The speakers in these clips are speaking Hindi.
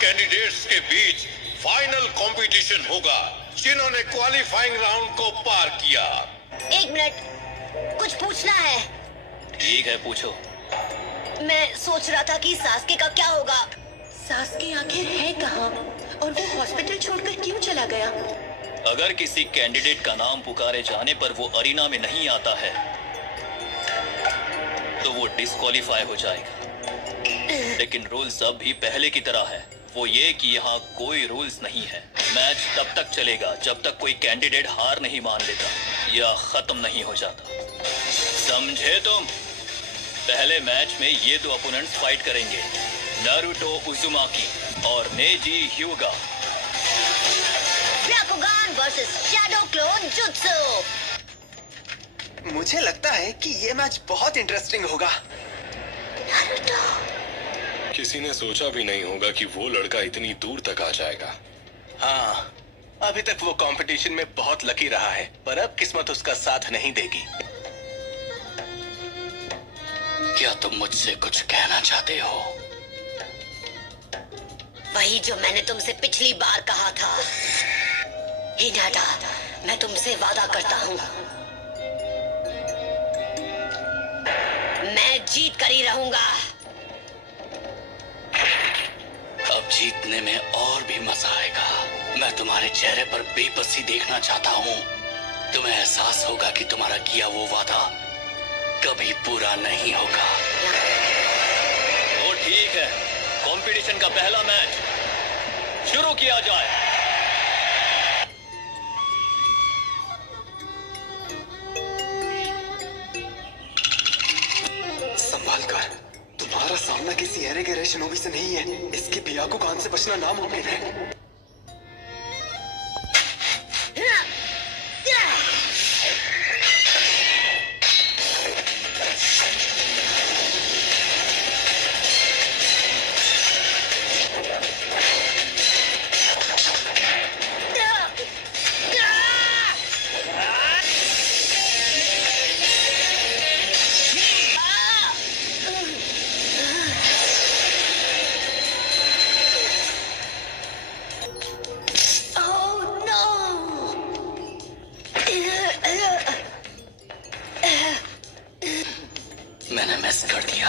कैंडिडेट्स के बीच फाइनल कंपटीशन होगा जिन्होंने क्वालिफाइंग राउंड को पार किया। एक मिनट, कुछ पूछना है। ठीक है, पूछो। मैं सोच रहा था कि सास्के का क्या होगा। सास्के आखिर है कहाँ और वो हॉस्पिटल छोड़कर क्यों चला गया? अगर किसी कैंडिडेट का नाम पुकारे जाने पर वो अरीना में नहीं आता है तो वो डिस्क्वालीफाई हो जाएगा। लेकिन रूल्स अब भी पहले की तरह है, वो ये कि यहाँ कोई रूल्स नहीं है। मैच तब तक चलेगा जब तक कोई कैंडिडेट हार नहीं मान लेता या खत्म नहीं हो जाता। समझे तुम? पहले मैच में ये दो अपोनेंट्स फाइट करेंगे, नारुतो उजुमाकी और Neji Hyuga. Byakugan versus shadow clone jutsu. मुझे लगता है कि ये मैच बहुत इंटरेस्टिंग होगा। किसी ने सोचा भी नहीं होगा कि वो लड़का इतनी दूर तक आ जाएगा। हाँ, अभी तक वो कंपटीशन में बहुत लकी रहा है, पर अब किस्मत उसका साथ नहीं देगी। क्या तुम मुझसे कुछ कहना चाहते हो? वही जो मैंने तुमसे पिछली बार कहा था। हिनाटा, मैं तुमसे वादा करता हूँ, मैं जीत कर ही रहूंगा। अब जीतने में और भी मजा आएगा। मैं तुम्हारे चेहरे पर बेबसी देखना चाहता हूँ। तुम्हें एहसास होगा कि तुम्हारा किया वो वादा कभी पूरा नहीं होगा। तो ठीक है, कंपटीशन का पहला मैच शुरू किया जाए। संभाल कर, तुम्हारा सामना किसी एरे के रेशनोबी से नहीं है। इसके ब्याकुगान से बचना नामुमकिन है। मैंने मिस कर दिया।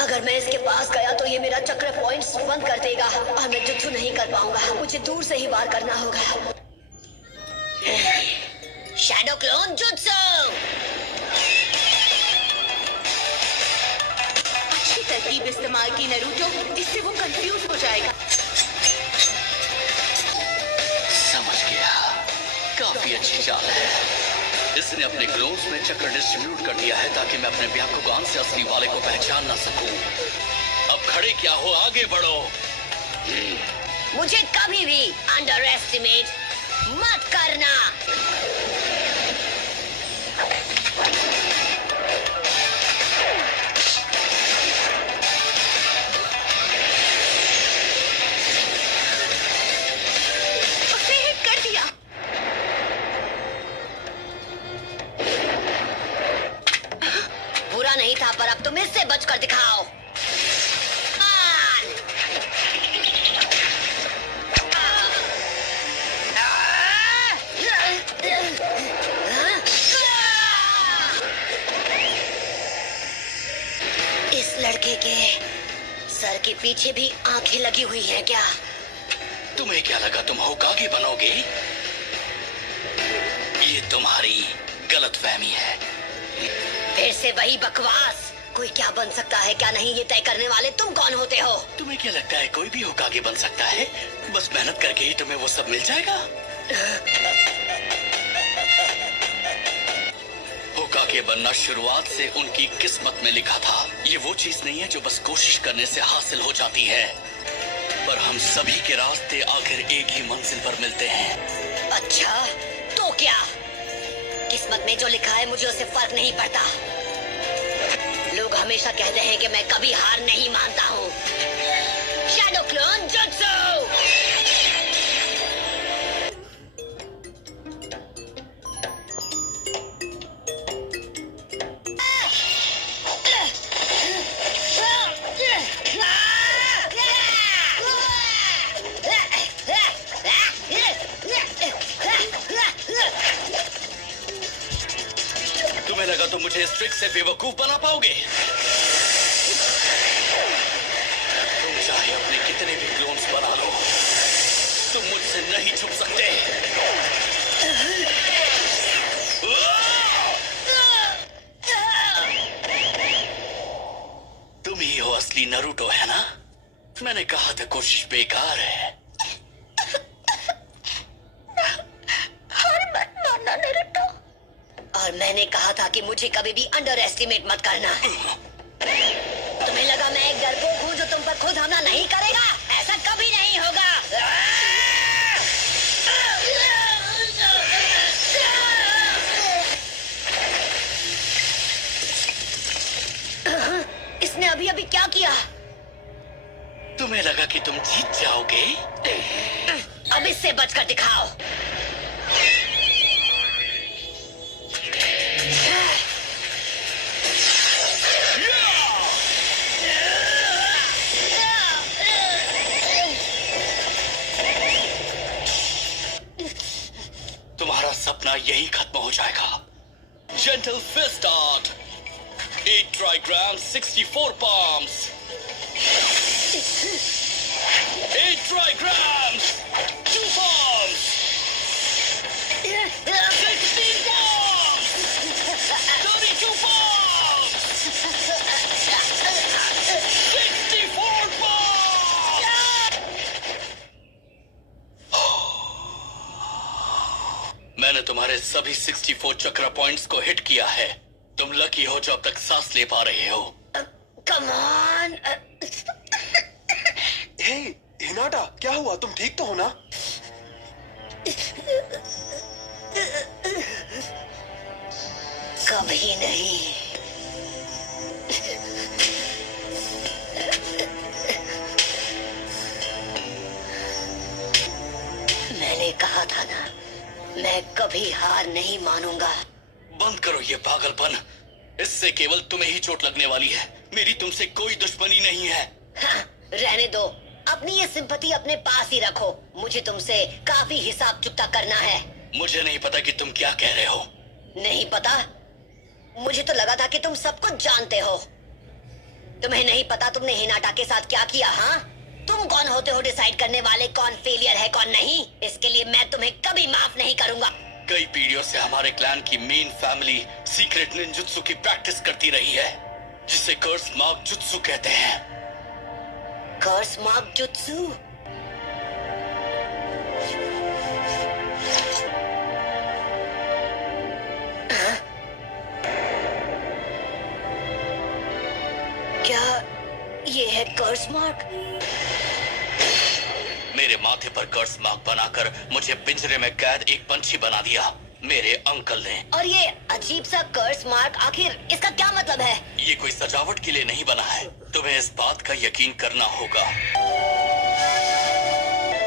अगर मैं इसके पास गया तो ये मेरा चक्र पॉइंट्स बंद कर देगा और मैं जुत्सु नहीं कर पाऊंगा। मुझे दूर से ही वार करना होगा। Shadow clone jutsu. अच्छी तरकीब इस्तेमाल की नारुतो, इससे वो कंफ्यूज हो जाएगा। समझ गया, काफी अच्छी चाल है। इसने अपने क्लोन्स में चक्र डिस्ट्रीब्यूट कर दिया है ताकि मैं अपने ब्याकुगान से असली वाले को पहचान ना सकूं। अब खड़े क्या हो, आगे बढ़ो। मुझे कभी भी अंडर एस्टिमेट मत करना। उसने हिट कर दिया। बुरा नहीं था, पर अब तुम इससे बचकर दिखाओ। इस लड़के के सर के पीछे भी आंखें लगी हुई हैं क्या? तुम्हें क्या लगा तुम होकागे बनोगे? ये तुम्हारी गलतफहमी है। फिर से वही बकवास। कोई क्या बन सकता है क्या नहीं, ये तय करने वाले तुम कौन होते हो? तुम्हें क्या लगता है कोई भी होकागे बन सकता है? बस मेहनत करके ही तुम्हें वो सब मिल जाएगा। होकागे बनना शुरुआत से उनकी किस्मत में लिखा था। ये वो चीज नहीं है जो बस कोशिश करने से हासिल हो जाती है, पर हम सभी के रास्ते आखिर एक ही मंजिल पर मिलते हैं। अच्छा, तो क्या? किस्मत में जो लिखा है मुझे उससे फर्क नहीं पड़ता। लोग हमेशा कहते हैं कि मैं कभी हार नहीं मानता हूँ। Shadow clone jutsu. ट्रिक से बेवकूफ बना पाओगे? तुम चाहे अपने कितने भी क्लोन्स बना लो, तुम मुझसे नहीं छुप सकते। तुम ही हो असली नारुतो, है ना? मैंने कहा था कोशिश बेकार है। और मैंने कहा था कि मुझे कभी भी अंडर एस्टिमेट मत करना। तुम्हें लगा मैं एक डरपोक हूँ जो तुम पर खुद हमला नहीं करेगा? ऐसा कभी नहीं होगा। इसने अभी अभी क्या किया? तुम्हें लगा कि तुम जीत जाओगे? अब इससे बचकर दिखाओ। तुम्हारा सपना यही खत्म हो जाएगा। Gentle fist art, 8 trigram 64 palms, 8 trigrams 2 palms, 16 palms, 32 palms, 64 palms. मैंने तुम्हारे सभी 64 चक्र पॉइंट्स को हिट किया है। तुम लकी हो जो अब तक सांस ले पा रहे हो। Come on. हे हिनाटा, क्या हुआ? तुम ठीक तो हो ना? कभी नहीं। मैंने कहा था ना, मैं कभी हार नहीं मानूंगा। बंद करो ये पागलपन। इससे केवल तुम्हें ही चोट लगने वाली है। मेरी तुमसे कोई दुश्मनी नहीं है। हाँ, रहने दो। अपनी ये सिंपैथी अपने पास ही रखो। मुझे तुमसे काफी हिसाब चुकता करना है। मुझे नहीं पता कि तुम क्या कह रहे हो। नहीं पता? मुझे तो लगा था कि तुम सब कुछ जानते हो। तुम्हें नहीं पता तुमने हिनाटा के साथ क्या किया? हाँ, तुम कौन होते हो डिसाइड करने वाले कौन फेलियर है कौन नहीं? इसके लिए मैं तुम्हें कभी माफ नहीं करूंगा। कई पीढ़ियों से हमारे क्लैन की मेन फैमिली सीक्रेट निंजुत्सु की प्रैक्टिस करती रही है, जिसे कर्स मार्क जुत्सु कहते हैं। कर्स मार्क जुत्सु? क्या ये है कर्स मार्क? मेरे माथे पर कर्स मार्क बनाकर मुझे पिंजरे में कैद एक पंछी बना दिया मेरे अंकल ने। और ये अजीब सा कर्स मार्क, आखिर इसका क्या मतलब है? ये कोई सजावट के लिए नहीं बना है। तुम्हें इस बात का यकीन करना होगा।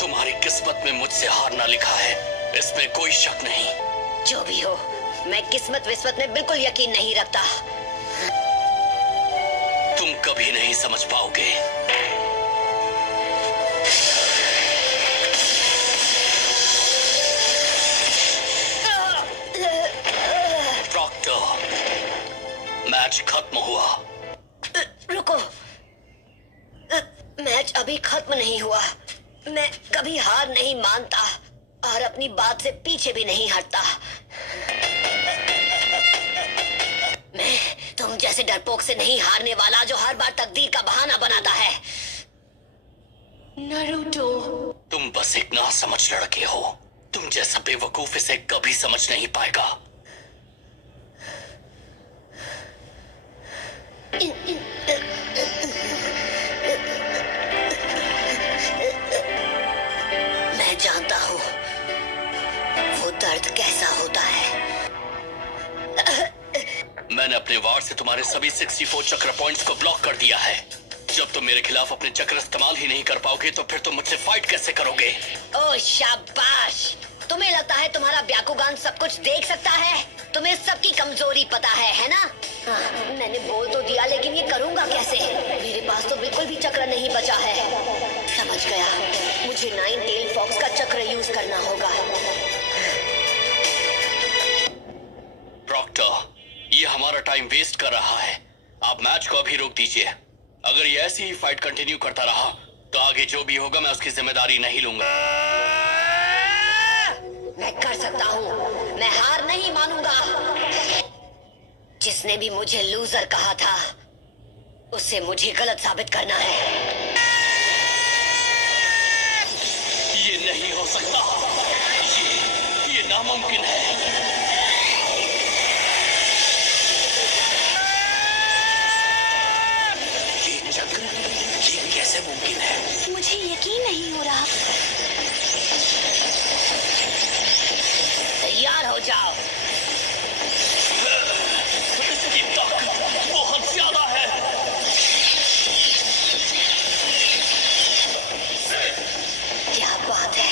तुम्हारी किस्मत में मुझसे हारना लिखा है, इसमें कोई शक नहीं। जो भी हो, मैं किस्मत विस्मत में बिल्कुल यकीन नहीं रखता। तुम कभी नहीं समझ पाओगे। प्रॉक्टर, मैच खत्म हुआ। रुको, मैच अभी खत्म नहीं हुआ। मैं कभी हार नहीं मानता और अपनी बात से पीछे भी नहीं हटता। मैं तुम जैसे डरपोक से नहीं हारने वाला जो हर बार तकदीर का बहाना बनाता है। नारुतो, तुम बस एक ना समझ लड़के हो। तुम जैसा बेवकूफ इसे कभी समझ नहीं पाएगा। मैं जानता हूँ वो दर्द कैसा होता है। मैंने अपने वार से तुम्हारे सभी 64 चक्र पॉइंट्स को ब्लॉक कर दिया है। जब तुम मेरे खिलाफ अपने चक्र इस्तेमाल ही नहीं कर पाओगे तो फिर तुम मुझसे फाइट कैसे करोगे? ओ शाबाश! तुम्हें लगता है तुम्हारा ब्याकुगान सब कुछ देख सकता है? तुम्हें सबकी कमजोरी पता है ना? हाँ, मैंने बोल तो दिया, लेकिन ये करूंगा कैसे? मेरे पास तो बिल्कुल भी चक्र नहीं बचा है। समझ गया, मुझे 9 टेल फॉक्स का चक्र यूज करना होगा। प्रॉक्टर, ये हमारा टाइम वेस्ट कर रहा है। आप मैच को अभी रोक दीजिए। अगर ये ऐसी ही फाइट कंटिन्यू करता रहा तो आगे जो भी होगा मैं उसकी जिम्मेदारी नहीं लूंगा। मैं कर सकता हूँ, मैं हार नहीं मानूंगा। जिसने भी मुझे लूजर कहा था उसे मुझे गलत साबित करना है। ये नहीं हो सकता, ये नामुमकिन है। ये चक्र, ये कैसे मुमकिन है? मुझे यकीन नहीं हो रहा। तैयार हो जाओ। इसकी ताकत बहुत ज्यादा है। क्या बात है,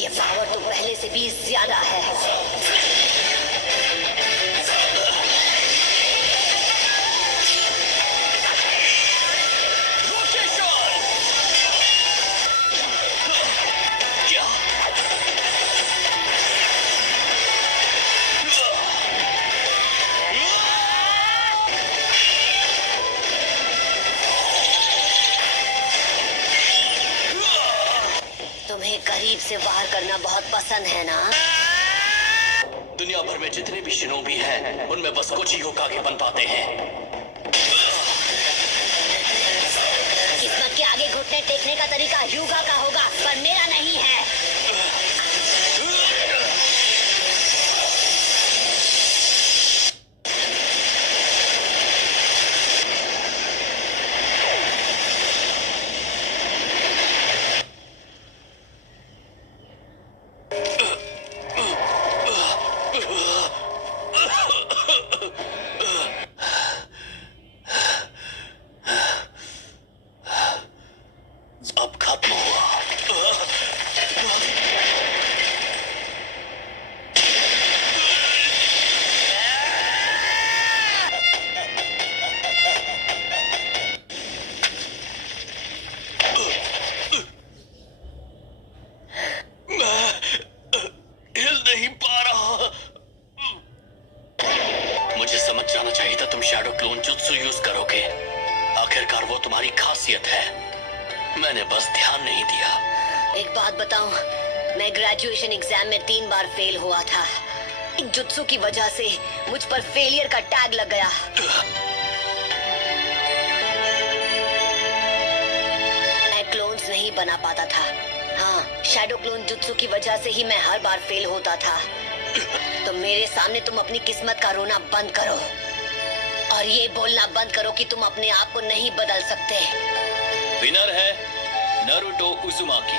ये पावर तो पहले से भी ज्यादा है। क्या? तुम्हें करीब से वार करना बहुत पसंद है ना? दुनिया भर में जितने भी शिनोबी हैं, उनमें बस कुछ ही होकागे बन पाते हैं। किस्मत के आगे घुटने टेकने का तरीका ह्यूगा का होगा, पर मेरा नहीं है। अब खत्म हुआ। हिल नहीं पा रहा। मुझे समझ जाना चाहिए था तुम शैडो क्लोन जुत्सु यूज करोगे। आखिरकार वो तुम्हारी खासियत है। मैंने बस ध्यान नहीं दिया। एक बात बताऊं, मैं ग्रेजुएशन एग्जाम में 3 बार फेल हुआ था। एक जुत्सु की वजह से मुझ पर फेलियर का टैग लग गया। मैं क्लोन्स नहीं बना पाता था। हाँ, शैडो क्लोन जुत्सु की वजह से ही मैं हर बार फेल होता था। तो मेरे सामने तुम अपनी किस्मत का रोना बंद करो और ये बोलना बंद करो कि तुम अपने आप को नहीं बदल सकते। विनर है नारुतो उजुमाकी।